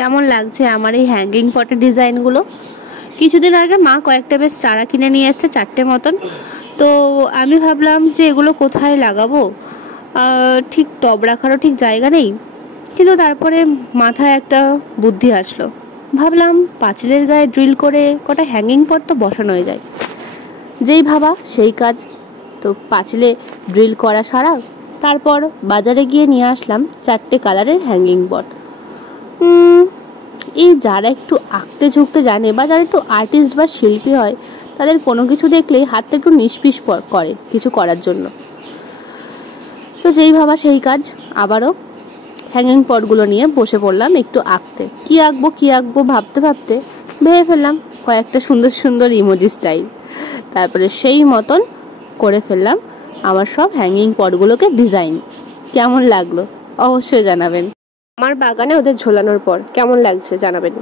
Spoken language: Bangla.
কেমন লাগছে আমার এই হ্যাঙ্গিং পটের ডিজাইনগুলো। কিছুদিন আগে মা কয়েকটা বেশ চারা কিনে নিয়ে এসছে, 4টে মতন। তো আমি ভাবলাম যে এগুলো কোথায় লাগাবো, ঠিক টব রাখারও ঠিক জায়গা নেই। কিন্তু তারপরে মাথায় একটা বুদ্ধি আসলো, ভাবলাম পাঁচিলের গায়ে ড্রিল করে কটা হ্যাঙ্গিং পট তো বসানো হয়ে যায়। যেই ভাবা সেই কাজ। তো পাঁচিলে ড্রিল করা সারা, তারপর বাজারে গিয়ে নিয়ে আসলাম 4টে কালারের হ্যাঙ্গিং পট। এই যারা একটু আঁকতে ঝুঁকতে জানে বা যারা একটু আর্টিস্ট বা শিল্পী হয়, তাদের কোনো কিছু দেখলেই হাতটা একটু নিষ্পিস করে কিছু করার জন্য। তো যেই ভাবা সেই কাজ, আবারও হ্যাঙ্গিং পটগুলো নিয়ে বসে পড়লাম একটু আঁকতে। কি আঁকবো ভাবতে ভাবতে ভেবে ফেললাম কয়েকটা সুন্দর সুন্দর ইমোজি স্টাইল। তারপরে সেই মতন করে ফেললাম আমার সব হ্যাঙ্গিং পটগুলোকে ডিজাইন। কেমন লাগলো অবশ্যই জানাবেন। আমার বাগানে ওদের ঝোলানোর পর কেমন লাগছে জানাবেন।